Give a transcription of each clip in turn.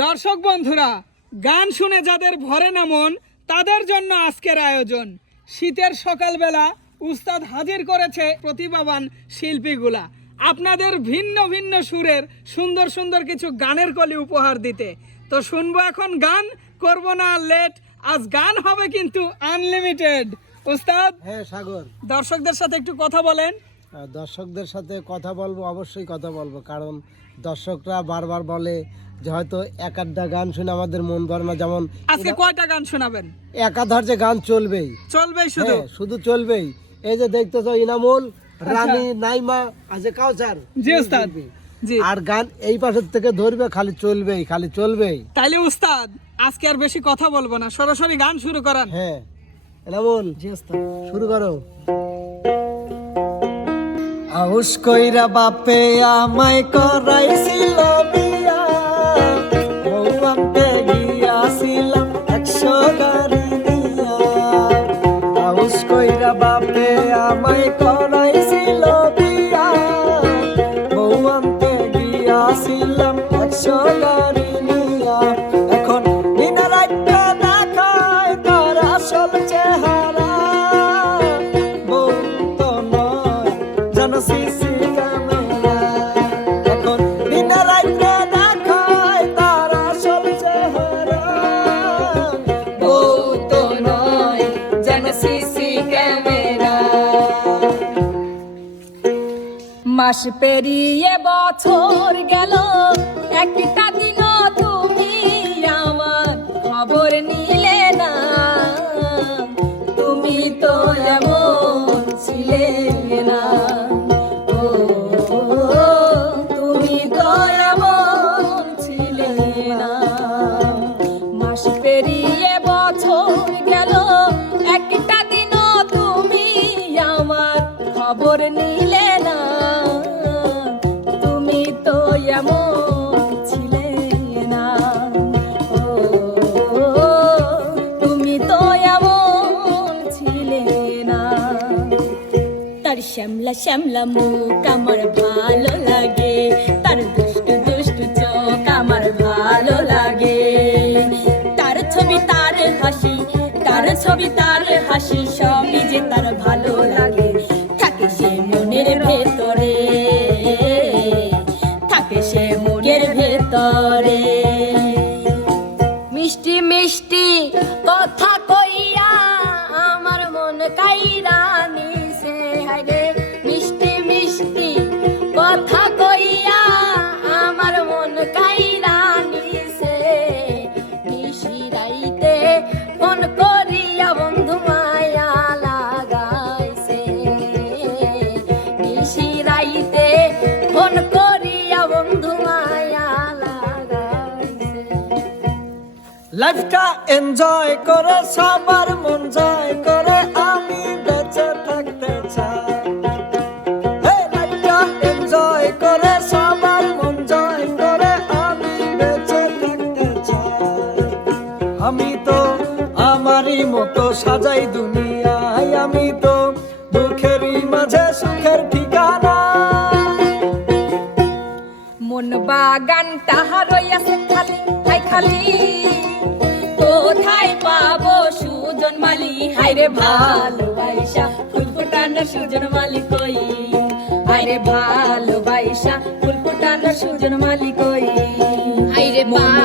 দর্শক বন্ধুরা গান শুনে যাদের ভরে না মন তাদের জন্য আজকের আয়োজন। শীতের সকালবেলা উস্তাদ হাজির করেছে প্রতিভাবান শিল্পীগুলা। আপনাদের ভিন্ন ভিন্ন সুরের সুন্দর সুন্দর কিছু গানের কলি উপহার দিতে। তো শুনব এখন গান করব না লেট আজ গান হবে কিন্তু আনলিমিটেড। উস্তাদ হ্যাঁ সাগর। দর্শকদের সাথে একটু কথা বলেন। দর্শকদের সাথে কথা বলব অবশ্যই কথা বলব কারণ দর্শকরা বারবার বলে যে হয়তো এক আধটা গান শুনে আমাদের মন ভরে না যেমন আজকে কয়টা গান শোনাবেন? একাধার যে গান চলবেই। চলবেই শুধু? হ্যাঁ শুধু চলবেই। এই যে দেখতেছো ইনামুল রানী নাইমা আজ কাউসার। জি উস্তাদ। জি। আর গান এই পাশের থেকে ধরবে খালি চলবেই খালি চলবেই। তাইলে উস্তাদ আজকে আর বেশি কথা বলব না সরাসরি গান শুরু করান। হ্যাঁ। ইনামুল শুরু করো। আউস কইরা বাপে আমায় করাইছিল বিয়া ক্যামেরা মাস পেরিয়ে বছর গেল একটা দিন তুমি আমার খবর নিলে খবর নিলে না। তুমি তো এমন ছিলে না। ও, তুমি ছিলে না। তার শ্যামলা শ্যামলা মুখ আমার ভালো লাগে। তার দুষ্টু দুষ্টু চোখ আমার ভালো লাগে। তার ছবি তার হাসি, তার ছবি তার হাসি সবই মনের ভেতরে লাইফটা এনজয় করে, সবার মন জয় করে, আমি বেঁচে থাকতে চাই। লাইফটা এনজয় করে, সবার মন জয় করে, আমি বেঁচে আমি তো আমারই মতো সাজাই মন বাগান তাহার রইয়াছে খালি হাই খালি। কোথায় পাবো সুজন মালি? হাইরে ভালোবাসা ফুল ফুটানো সুজন মালি কই? হাইরে ভালোবাসা ফুল ফুটানো সুজন মালি কই? হাইরে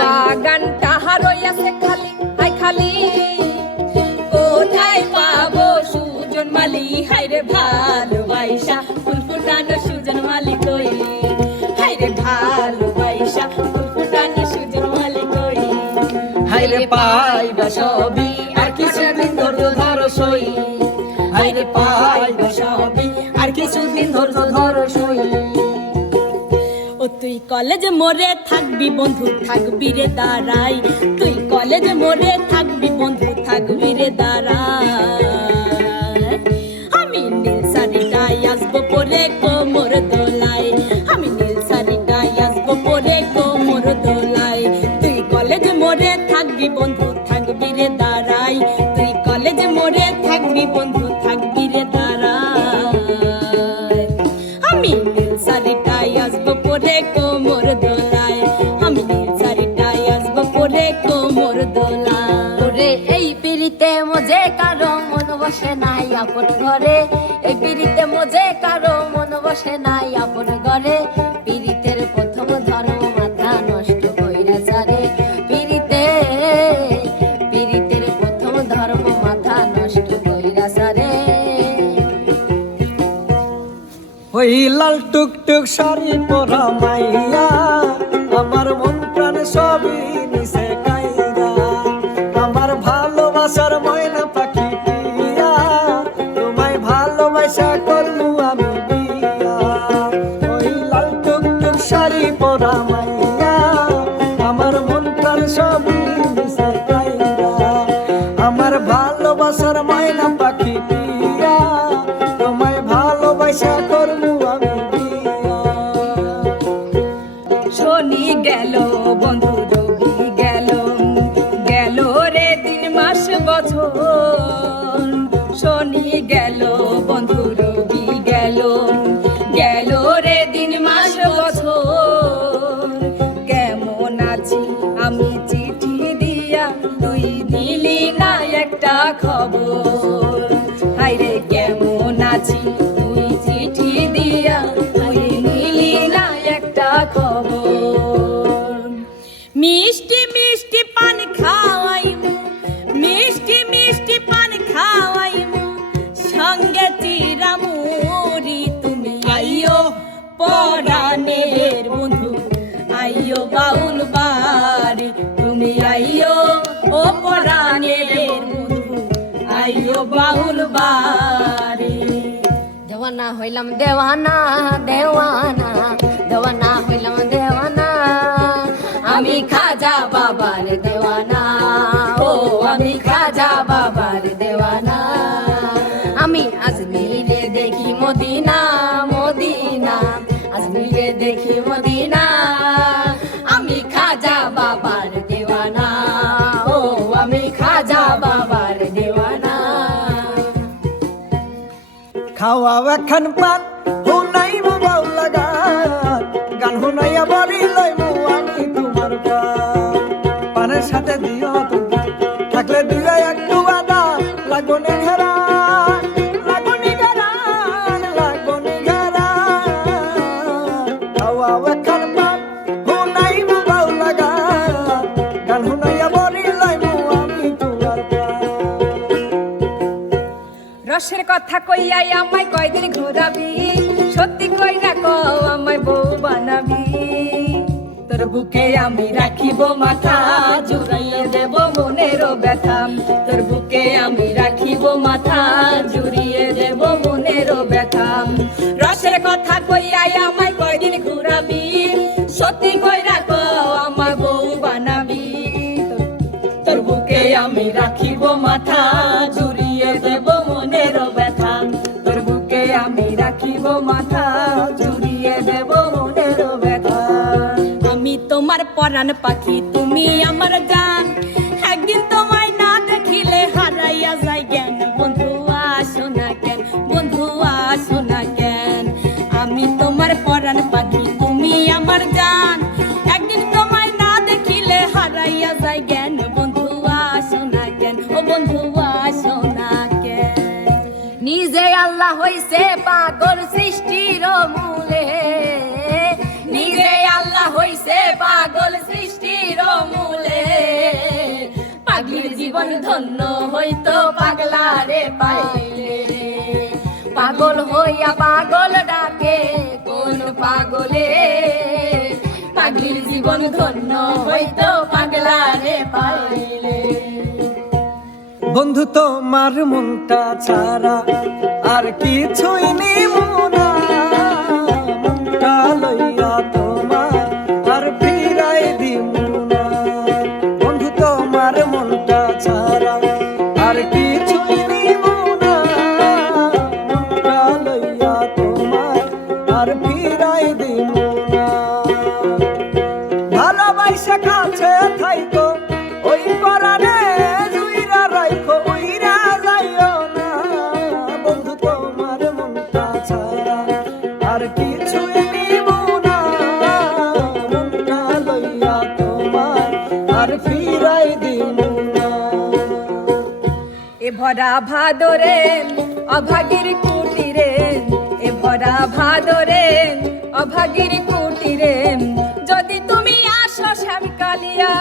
বাগান তাহার রইয়াছে খালি হাই খালি। কোথায় পাবো সুজন মালি? হাইরে ভালোবাসা ফুল ফুটানো পাইবা সবই, আর কিছুদিন ধৈর্য ধরো সই। হাইরে পাইবা সবই, আর কিছুদিন ধৈর্য ধরো সই। তুই কলেজ মোরে থাকবি বন্ধু, থাকবি রে দাঁড়াই। তুই কলেজ মোরে থাকবি বন্ধু, থাকবি রে দাঁড়াই। আমি নীল শাড়িটাই আসব পরে কোমর দোলাই আমি নীল শাড়িটাই আসব পরে কোমর দোলাই তুই কলেজ মোরে থাকবি বন্ধু, থাকবি রে দাঁড়াই তুই কলেজ মোরে থাকবি বন্ধু, থাকবি রে দাঁড়াই আমি নীল শাড়িটাই আসব পরে কোমর দোলায়। আমি শাড়িটাই দোলা ওরে, এই পিড়িতে মজে কারও মন বসে নাই, আপন ঘরে। এই পিড়িতে মজে কারও মন বসে নাই, আপন ওই লাল টুকটুক শাড়ি পরা মাইয়া, আমার মন প্রাণ সবই নিচে কাইরা। আমার ভালোবাসার ময়না পাখি পিয়া তোমায় ভালোবাসা করলু আমি বিয়া। ওই লাল টুকটুক শাড়ি পরা মাইয়া, আমার মন প্রাণ সবই নিচে কাইরা। আমার ভালোবাসার ময়না পাখি পিয়া দেওয়ানা হইলাম দেওয়ানা দেওয়ানা দেওয়ানা হইলাম দেওয়ানা। আমি খাজা বাবার খাওয়া এখন পান। হুনাই মু বাউলা গান গান হুনাইয়া বলি লই মু আমি তোমার গান। পানের সাথে দিও তুমি, থাকলে দিলে কথা কইয়াই আমায় কয়দিন ঘোরাবি? সত্যি কইরা কও, আমায় বউ বানাবি? তোর বুকে আমি রাখিব মাথা, জুড়াইয়ে দেব মনের ব্যথা। তোর বুকে আমি রাখিব মাথা, জুড়িয়ে দেব মনের ব্যথা। রসের কথা কইয়াই আমায় কয়দিন ঘুরাবি? সত্যি কইরা কও, আমায় বউ বানাবি? তোর বুকে আমি রাখিব মাথা আমি তোমার পরাণ পাখি, তুমি আমার গান। একদিন তোমায় না দেখিলে হারাইয়া যায় জ্ঞান। বন্ধু, আসো না কেন? বন্ধু, আসো না কেন? আমি তোমার পরাণ পাখি, তুমি আমার জান একদিন তোমায় না দেখিলে হারাইয়া যায় নিজে আল্লাহ হইছে পাগল সৃষ্টির মূলে জীবন ধন্য হইতো পাগলারে পাইলে পাগল হইয়া পাগল ডাকে কোন পাগলে। পাগলির জীবন ধন্য হইতো পাগলারে পাইলে। বন্ধু, তোমার মনটা ছাড়া আর কিছুই নিব না ভরা ভাদরে, অভাগীর কুটিরে, এ ভরা ভাদরে, অভাগীর কুটিরে, যদি তুমি আসো শ্যামকালিয়া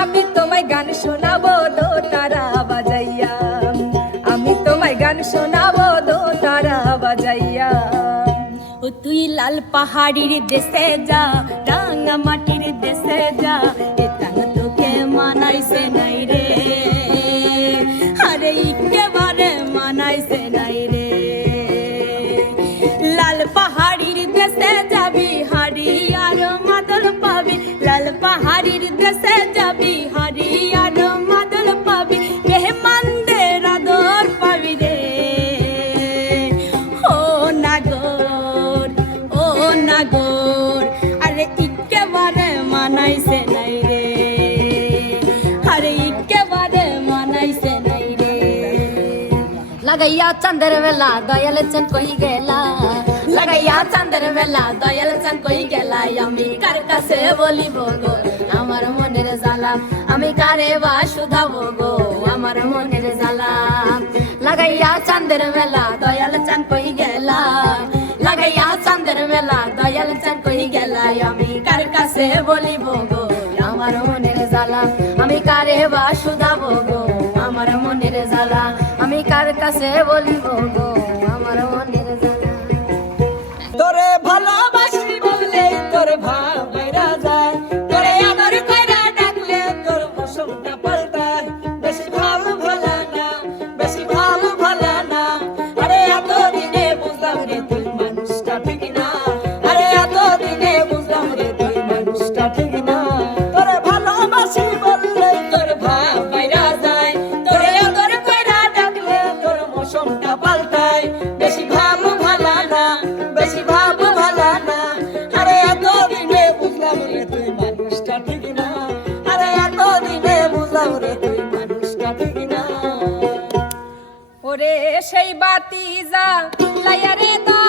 আমি তোমায় গান শোনাবো দো তারা বাজাইয়া, আমি তোমায় গান শোনাবো দো তারা বাজাইয়া। ও তুই লাল পাহাড়ির দেশে যা, রাঙা মাটির দেশে যা, এ তাং তোকে মানাইছে নাই রে। আরে লাগাইয়া চাঁদের বেলা দয়াল চান কই গেলা লাগাইয়া চাঁদের বেলা দয়াল চান কই গেলা আমি কার কাছে বলিব গো আমার মনের জ্বালা আমি কারে বা শুধাবো গো আমার মনের জ্বালা লাগাইয়া চাঁদের বেলা দয়াল চান কই গেলা লাগাইয়া চাঁদের বেলা দয়াল চান কই গেলা আমি কার কাছে বলিব গো আমার মনের জ্বালা আমি কারে বা শুধাবো গো আমার মনের জ্বালা। আমি কার কাছে বলিব গো? যা লায়ারে দয়াল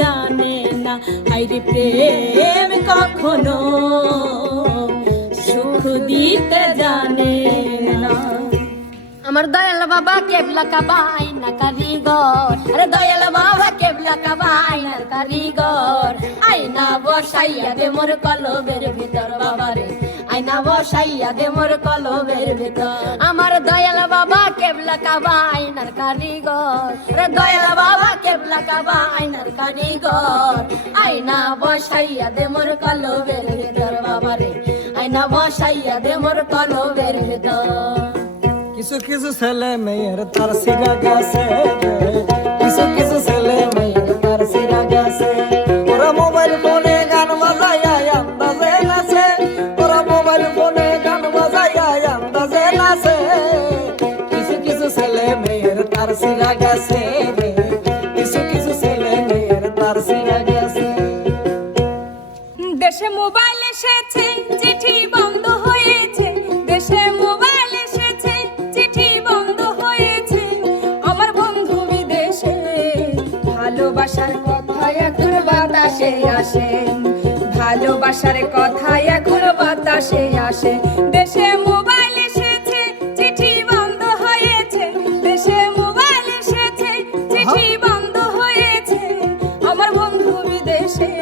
জানে না। হাইরে প্রেম কখনো সুখ দিতে জানে না। আমার দয়াল বাবা কেবলা কাবা আইনা কারিগর। আরে দয়াল বাবা কেবলা কাবা আইনার কারিগর। আইনা বসাইয়া দে মোর কলবের ভিতর বাবা রে আইনা বসাইয়া দে মোর কলবের ভিতর। আমার দয়াল বাবা কেবলা কাবা আইনার কারিগর। আরে দয়াল বাবা কেবলা কাবা আইনার কারিগর। আইনা বসাইয়া দে মোর কলবের ভিতর বাবা রে। আইনা বসাইয়া দে মোর কলবের ভিতর। কিছু কিছু ছেলে মেয়ের তার সিরা গেছে কিছু কিছু ছেলে মেয়ের তার সিরা গেছে আসে ভালোবাসার কথা এখন বাতাসে আসে। দেশে মোবাইল এসেছে চিঠি বন্ধ হয়েছে। দেশে মোবাইল এসেছে চিঠি বন্ধ হয়েছে। আমার বন্ধু বিদেশে।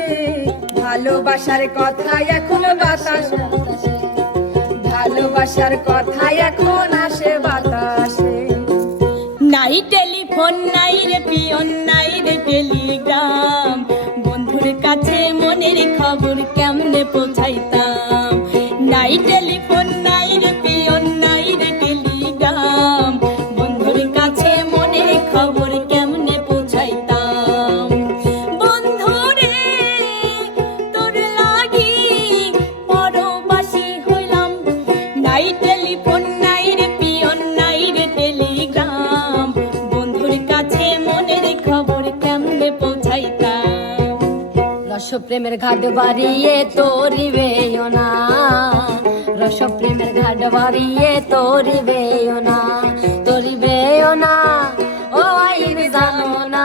ভালোবাসার কথা এখন বাতাস ভালোবাসার কথা এখন আসে বাতাসে। নাই টেলিফোন নাই রে পিয়ন নাই রে টেলিগ্রাম। কাছে মনের খবর কেমনে পৌঁছাইতাম? নাই টেলিফোন রসপ্রেমের ঘাট বাড়িয়ে তোরি বেয়ো না। রসপ্রেমের ঘাট বাড়িয়ে তোরি বেয়ো না। তোরি না, ও আইন জানো না।